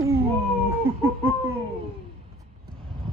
Ooh.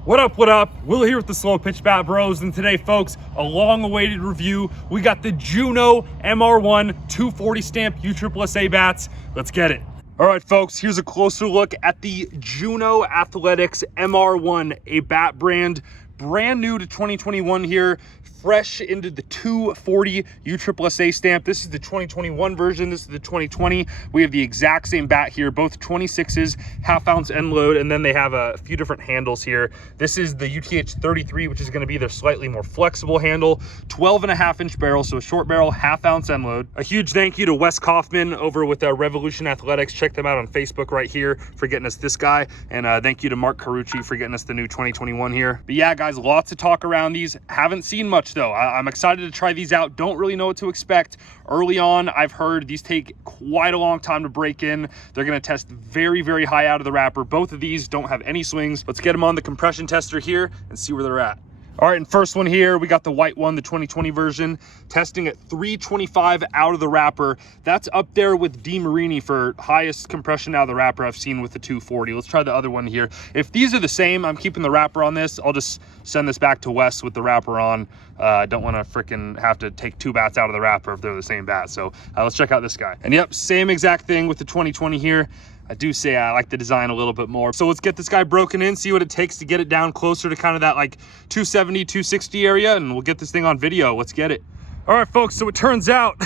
What up, what up? Will here with the Slow Pitch Bat Bros, and today, folks, a long-awaited review. We got the Juno MR1 240 stamp USSSA bats. Let's get it. All right, folks, here's a closer look at the Juno Athletics MR1, a bat brand, brand new to 2021 here, fresh into the 240 USSSA stamp. This is the 2021 version. This is the 2020. We have the exact same bat here, both 26s, half-ounce end load, and then they have a few different handles here. This is the UTH 33, which is going to be their slightly more flexible handle, 12.5-inch barrel, so a short barrel, half-ounce end load. A huge thank you to Wes Kaufman over with Revolution Athletics. Check them out on Facebook right here for getting us this guy, and thank you to Mark Carucci for getting us the new 2021 here. But yeah, guys, lots of talk around these. Haven't seen much though. I'm excited to try these out. Don't really know what to expect. Early on, I've heard these take quite a long time to break in. They're going to test very, very high out of the wrapper. Both of these don't have any swings. Let's get them on the compression tester here and see where they're at. All right, and first one here, we got the white one, the 2020 version, testing at 325 out of the wrapper. That's up there with DeMarini for highest compression out of the wrapper I've seen with the 240. Let's try the other one here. If these are the same, I'm keeping the wrapper on this. I'll just send this back to Wes with the wrapper on. I don't want to freaking have to take two bats out of the wrapper if they're the same bat. So let's check out this guy. And yep, same exact thing with the 2020 here. I do say I like the design a little bit more. So let's get this guy broken in, see what it takes to get it down closer to kind of that like 270, 260 area, and we'll get this thing on video. Let's get it. All right, folks, so it turns out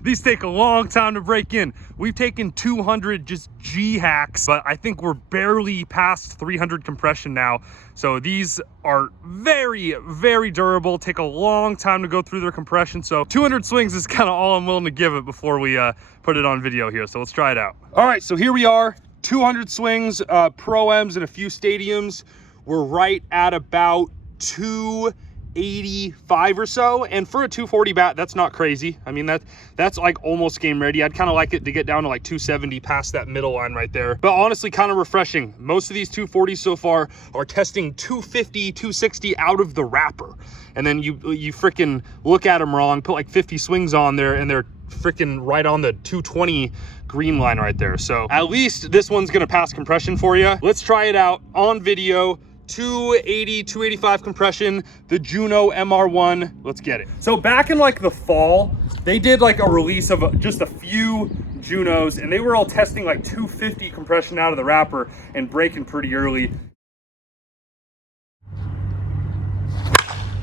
these take a long time to break in. We've taken 200 just G hacks, but I think we're barely past 300 compression now. So these are very, very durable, take a long time to go through their compression. So 200 swings is kind of all I'm willing to give it before we put it on video here. So let's try it out. All right, so here we are, 200 swings, Pro-Ams and a few stadiums. We're right at about 285 or so, and for a 240 bat, that's not crazy. I mean, that's like almost game ready. I'd kind of like it to get down to like 270 past that middle line right there, but honestly kind of refreshing. Most of these 240s so far are testing 250, 260 out of the wrapper, and then you freaking look at them wrong, put like 50 swings on there, and they're freaking right on the 220 green line right there. So at least this one's gonna pass compression for you. Let's try it out on video. 280, 285 compression, the Juno MR1. Let's get it. So back in like the fall, they did like a release of just a few Junos, and they were all testing like 250 compression out of the wrapper and breaking pretty early.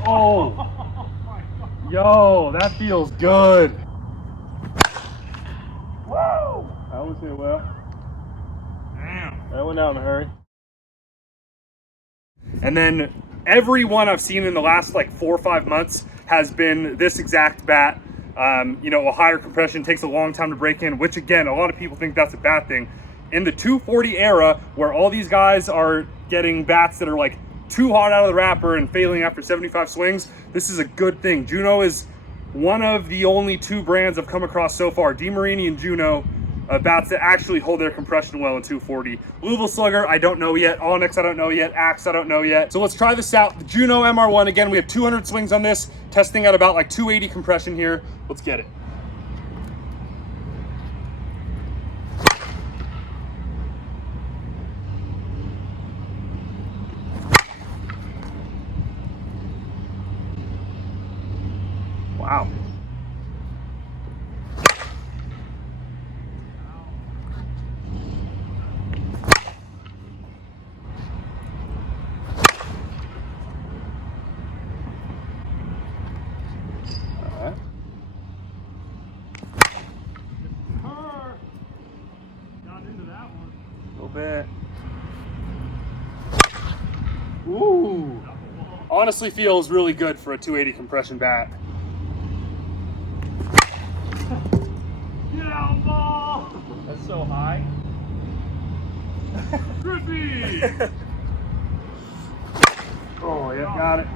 Oh, yo, that feels good. Woo! That was hit well. Damn. That went out in a hurry. And then every one I've seen in the last like 4 or 5 months has been this exact bat. You know, a higher compression takes a long time to break in, which again, a lot of people think that's a bad thing. In the 240 era, where all these guys are getting bats that are like too hot out of the wrapper and failing after 75 swings, this is a good thing. Juno is one of the only two brands I've come across so far, DeMarini and Juno, bats that actually hold their compression well in 240. Louisville Slugger, I don't know yet. Onyx, I don't know yet. Axe, I don't know yet. So let's try this out. The Juno MR1, again, we have 200 swings on this, testing at about like 280 compression here. Let's get it. Wow. Bit. Ooh. Honestly feels really good for a 280 compression bat. Get out, ball! That's so high. Griffey! Oh, yeah, got it.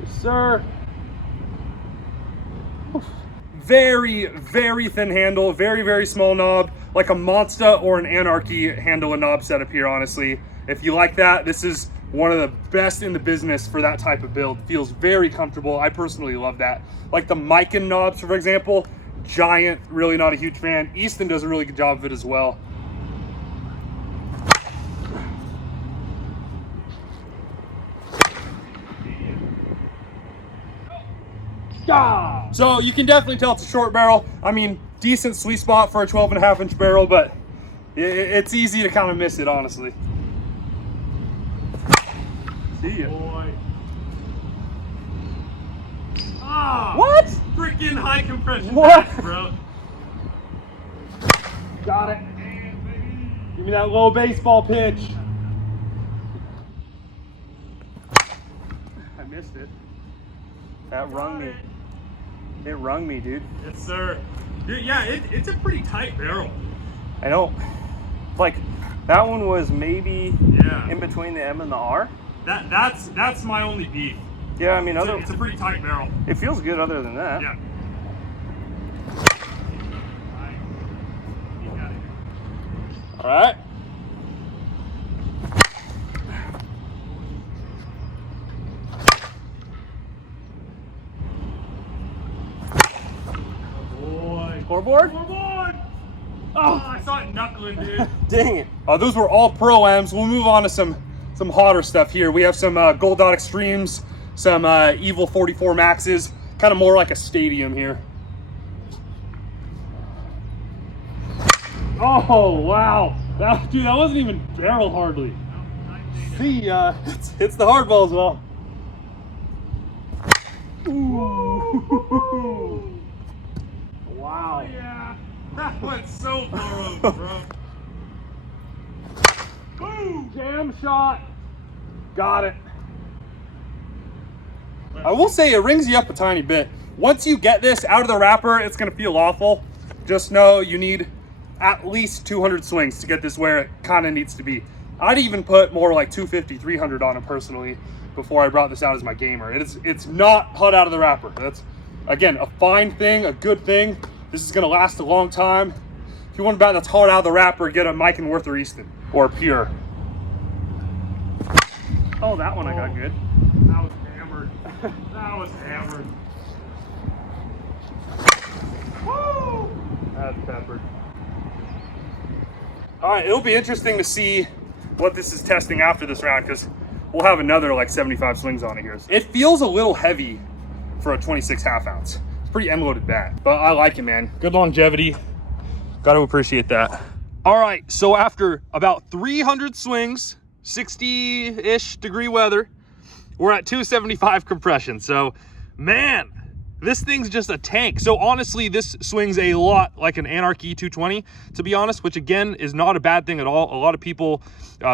Yes, sir. Very, very thin handle, very, very small knob, like a Monster or an Anarchy handle and knob setup here, honestly. If you like that, this is one of the best in the business for that type of build. Feels very comfortable. I personally love that. Like the Mikan knobs, for example, giant, really not a huge fan. Easton does a really good job of it as well. So you can definitely tell it's a short barrel. I mean, decent sweet spot for a 12.5-inch barrel, but it's easy to kind of miss it, honestly. See ya. Boy. Ah, what? Freaking high compression. What? Back, bro. Got it. Give me that low baseball pitch. I missed it. That rung me. It rung me, dude. Yes, sir. Dude, yeah, it's a pretty tight barrel. I know. Like, that one was maybe in between the M and the R. That's my only beef. Yeah, I mean, it's a pretty tight barrel. It feels good other than that. Yeah. All right. Scoreboard? Scoreboard! Oh, I saw it knuckling, dude. Dang it. Those were all Pro-Ams. We'll move on to some hotter stuff here. We have some Gold Dot Extremes, some Evil 44 Maxes, kind of more like a stadium here. Oh, wow. Dude, that wasn't even barrel hardly. See, it's the hardball as well. Ooh. Wow. Oh, yeah. That went so far over, bro. Boom! Jam shot. Got it. I will say it rings you up a tiny bit. Once you get this out of the wrapper, it's going to feel awful. Just know you need at least 200 swings to get this where it kind of needs to be. I'd even put more like 250, 300 on it personally before I brought this out as my gamer. It's not hot out of the wrapper. That's, again, a fine thing, a good thing. This is gonna last a long time. If you want a bat that's hard out of the wrapper, get a Mike and Worth or Easton or Pure. Oh, that one I got good. That was hammered. That was hammered. Woo! That's peppered. All right, it'll be interesting to see what this is testing after this round because we'll have another like 75 swings on it here. It feels a little heavy for a 26 half ounce. Pretty end-loaded bat, but I like it, man. Good longevity. Got to appreciate that. All right, so after about 300 swings, 60-ish degree weather, we're at 275 compression. So, man, this thing's just a tank. So honestly, this swings a lot like an Anarchy 220, to be honest, which again is not a bad thing at all. A lot of people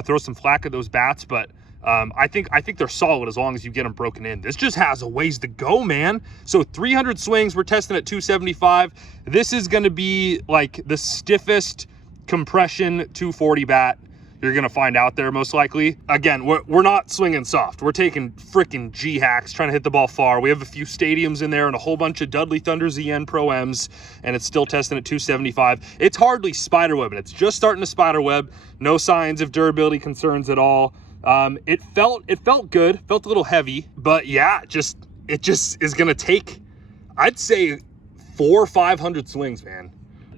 throw some flack at those bats, but I think they're solid as long as you get them broken in. This just has a ways to go, man. So 300 swings, we're testing at 275. This is going to be like the stiffest compression 240 bat you're going to find out there most likely. Again, we're not swinging soft. We're taking freaking G-hacks, trying to hit the ball far. We have a few stadiums in there and a whole bunch of Dudley Thunder ZN Pro-Ms, and it's still testing at 275. It's hardly spiderwebbing. It's just starting to spiderweb. No signs of durability concerns at all. It felt good, felt a little heavy, but yeah, it just is going to take, I'd say 400 or 500 swings, man.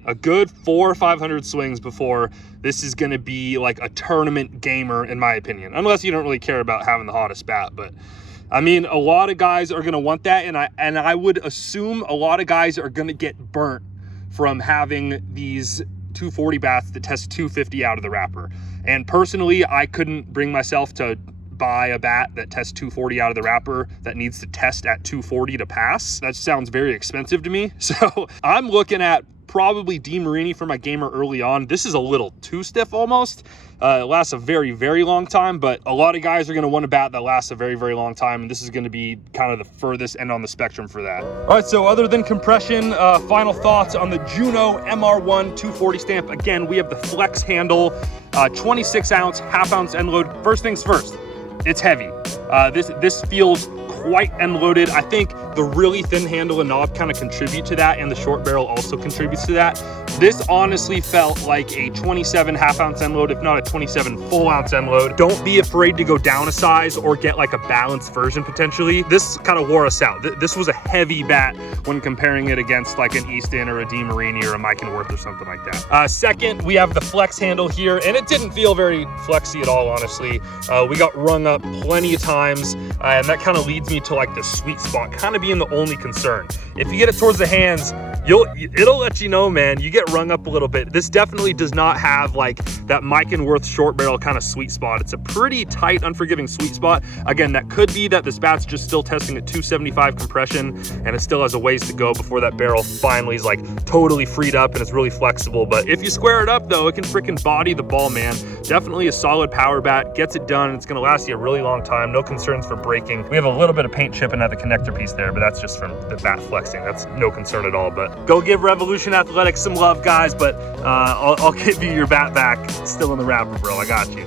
A good 400 or 500 swings before this is going to be like a tournament gamer, in my opinion, unless you don't really care about having the hottest bat. But I mean, a lot of guys are going to want that. And I would assume a lot of guys are going to get burnt from having these 240 bats that test 250 out of the wrapper. And personally, I couldn't bring myself to buy a bat that tests 240 out of the wrapper that needs to test at 240 to pass. That sounds very expensive to me. So I'm looking at probably DeMarini for my gamer early on. This is a little too stiff almost. It lasts a very, very long time, but a lot of guys are going to want a bat that lasts a very, very long time, and this is going to be kind of the furthest end on the spectrum for that. All right, so other than compression, final thoughts on the Juno MR1 240 stamp. Again, we have the flex handle, 26 ounce, half ounce end load. First things first, it's heavy. This feels quite end loaded. I think the really thin handle and knob kind of contribute to that, and the short barrel also contributes to that. This honestly felt like a 27 half ounce end load, if not a 27 full ounce end load. Don't be afraid to go down a size or get like a balanced version potentially. This kind of wore us out. This was a heavy bat when comparing it against like an Easton or a DeMarini or a Mike and Worth or something like that. Second, we have the flex handle here, and it didn't feel very flexy at all, honestly. We got rung up plenty of times, and that kind of leads me to like the sweet spot, kind of being the only concern. If you get it towards the hands, it'll let you know, man. You get rung up a little bit. This definitely does not have like that Mike & Worth short barrel kind of sweet spot. It's a pretty tight, unforgiving sweet spot. Again, that could be that this bat's just still testing at 275 compression and it still has a ways to go before that barrel finally is like totally freed up and it's really flexible. But if you square it up though, it can freaking body the ball, man. Definitely a solid power bat, gets it done. It's gonna last you a really long time. No concerns for breaking. We have a little bit of paint chipping at the connector piece there, but that's just from the bat flexing. That's no concern at all. But go give Revolution Athletics some love, guys. But I'll give you your bat back. It's still in the wrapper, bro. I got you.